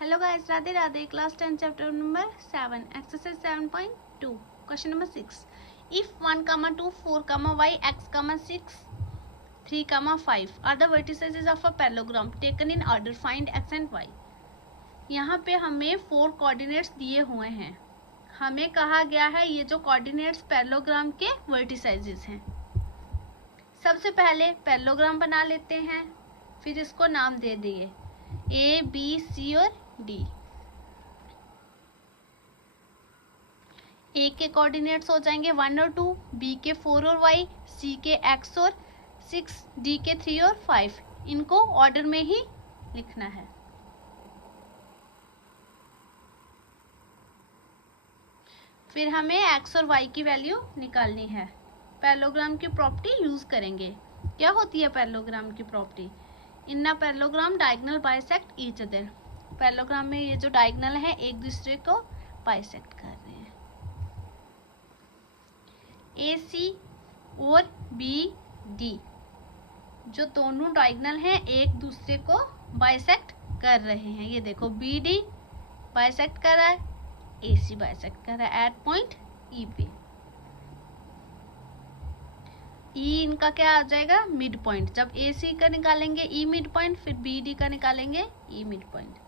Hello guys, Radhe Radhe, class 10 chapter number 7, exercise 7.2, question number 6. If 1, 2, 4, y, x, 6, 3, 5 are the vertices of a parallelogram taken in order, find x and y. यहाँ पे हमें 4 coordinates दिए हुए हैं. हमें कहा गया है ये जो कोऑर्डिनेट्स पैरेललोग्राम के वर्टिसाइजेस हैं. सबसे पहले पैरेललोग्राम बना लेते हैं, फिर इसको नाम दे दिए ए, बी, सी और डी. ए के कोऑर्डिनेट्स हो जाएंगे 1 और 2, बी के 4 और y, सी के x और 6, डी के 3 और 5. इनको ऑर्डर में ही लिखना है. फिर हमें x और y की वैल्यू निकालनी है. पैरेललोग्राम की प्रॉपर्टी यूज करेंगे. क्या होती है पैरेललोग्राम की property? In a parallelogram diagonal bisect each other. Parallelogram में ये जो डायगोनल है एक दूसरे को बाइसेक्ट कर रहे हैं. ए सी और बी डी जो दोनों डायगोनल हैं एक दूसरे को बाइसेक्ट कर रहे हैं. ये देखो बी डी बाइसेक्ट कर रहा है, ए सी बाइसेक्ट कर रहा है एट पॉइंट ई पे. ई इनका क्या आ जाएगा? Mid point. जब ए सी का निकालेंगे ई मिड पॉइंट, फिर बी डी का निकालेंगे ई मिड पॉइंट.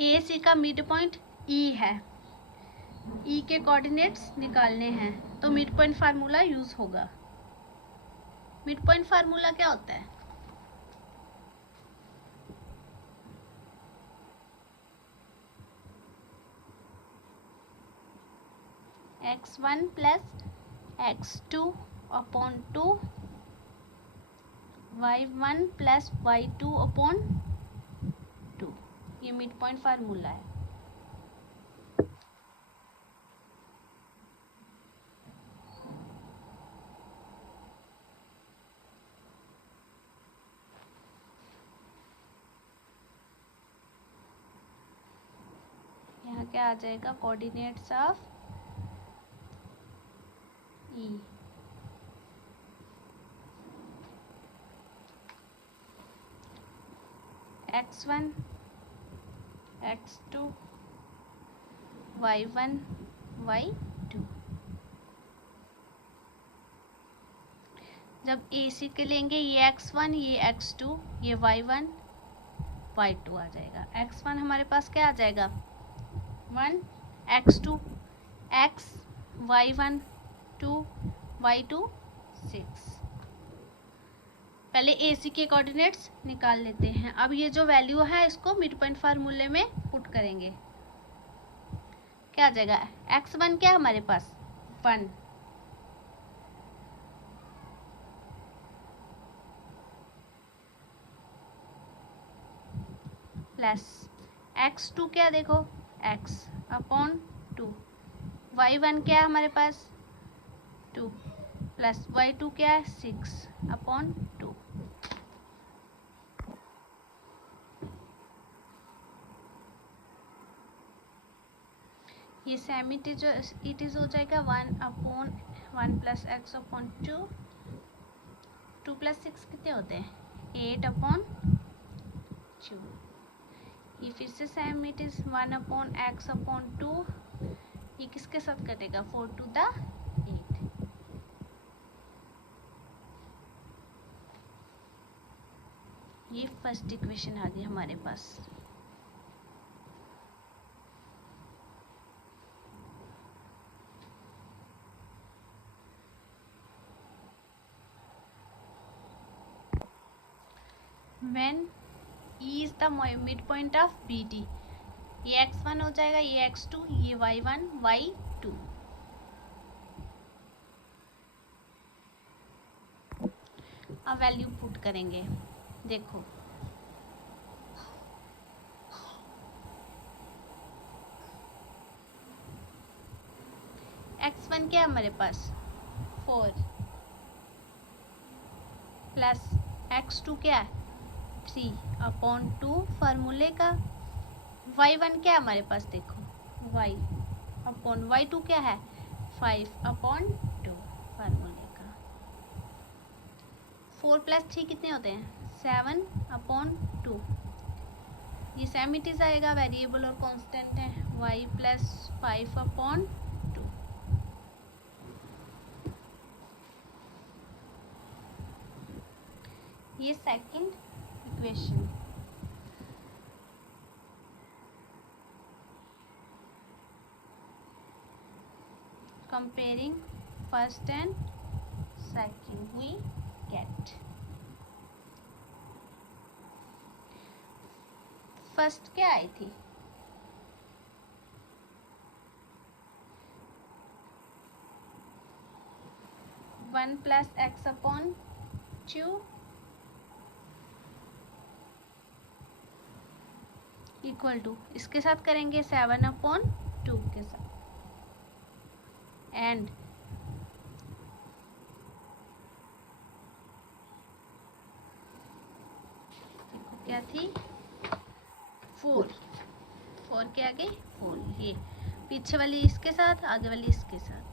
ए सी का मिड पॉइंट ई है. ई के कोऑर्डिनेट्स निकालने हैं तो मिड पॉइंट फार्मूला यूज होगा. मिड पॉइंट फार्मूला क्या होता है? x1 plus x2 upon 2, y1 plus y2 upon 2. ये मिड पॉइंट फार्मूला है. यहाँ क्या आ जाएगा? Coordinates of E. x1 x2 y1 y2. जब ए सी के लेंगे ये x1 ये x2 ये y1 y2 आ जाएगा. x1 हमारे पास क्या आ जाएगा? 1, x2 x, y1 2, y2 6. पहले ए सी के कोऑर्डिनेट्स निकाल लेते हैं. अब ये जो वैल्यू है इसको मिड पॉइंट फार्मूले में पुट करेंगे. क्या आ जाएगा? x1 क्या हमारे पास? 1 प्लस x2 क्या देखो? x upon 2. y1 क्या है हमारे पास? 2 प्लस y2 क्या है? 6 अपॉन 2. ये सेम इट इज हो जाएगा 1 upon 1 plus x upon 2. 2 plus 6 कितने होते हैं? 8 अपॉन 2. ये फिर से same it is 1 upon x upon 2. ये किसके साथ कटेगा? 4 टू द 8. ये फर्स्ट इक्वेशन आ गई हमारे पास. when E is the midpoint of BD. ये x1 हो जाएगा, ये x2, ये y1 y2. अब वैल्यू पुट करेंगे. देखो x1 क्या है हमारे पास? 4 प्लस x2 क्या है? 3 अपॉन 2 फार्मूले का. y1 क्या है हमारे पास? देखो y अपॉन y2 क्या है? 5 अपॉन 2 फार्मूले का. 4 प्लस 3 कितने होते हैं? 7/2। ये सेमिटीज आएगा, वेरिएबल और कांस्टेंट है। y + 5/2। ये second equation. Comparing first and second we get first क्या आई थी? 1 + x/2 इक्वल टू, इसके साथ करेंगे 7/2 के साथ, एंड क्या थी? 4 के आगे 4, ये पीछे वाली इसके साथ, आगे वाली इसके साथ।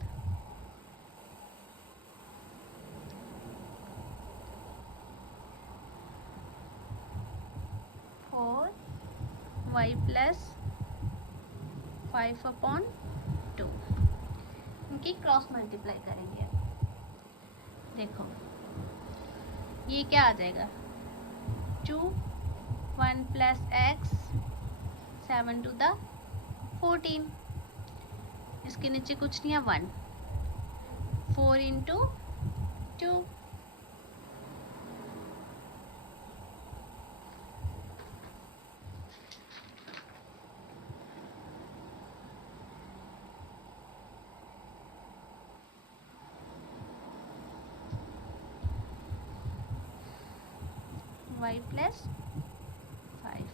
y + 5/2 इनकी क्रॉस मल्टीप्लाई करेंगे। देखो ये क्या आ जाएगा? 2 1 + x 7 to the 14। इसके नीचे कुछ नहीं है, 1 4 × 2। y + 5।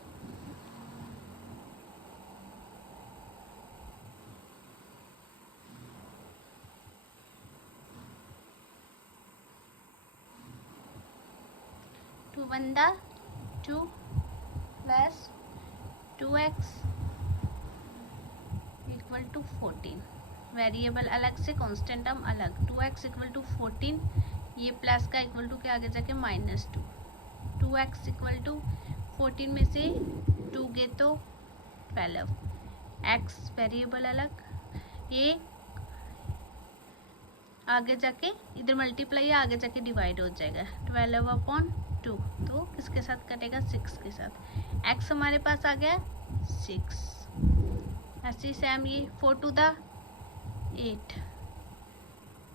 To 1 2 + 2x = 14। वेरिएबल अलग से, कांस्टेंट टर्म अलग। 2x = 14, ये प्लस का इक्वल टू के आगे जाके -2। 2x = 14 में से 2 गए तो 12। x वेरिएबल अलग, ये आगे जाके इधर मल्टीप्लाई है, आगे जाके डिवाइड हो जाएगा। 12/2 तो किसके साथ कटेगा? 6 के साथ। x हमारे पास आ गया 6। ऐसे ही सेम ये 4 to the 8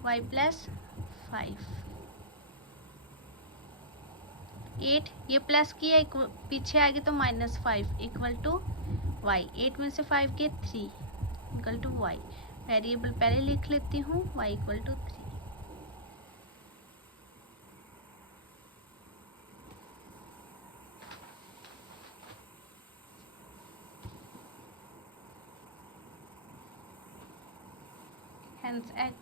y + 5। 8 ये प्लस की है, पीछे आएगी तो -5 = y। 8 में से 5 के 3 = y। वेरिएबल पहले लिख लेती हूँ, y = 3। Hence x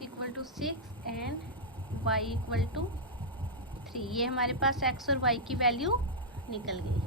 = 6 and y = 3। ये हमारे पास x और y की वैल्यू निकल गई।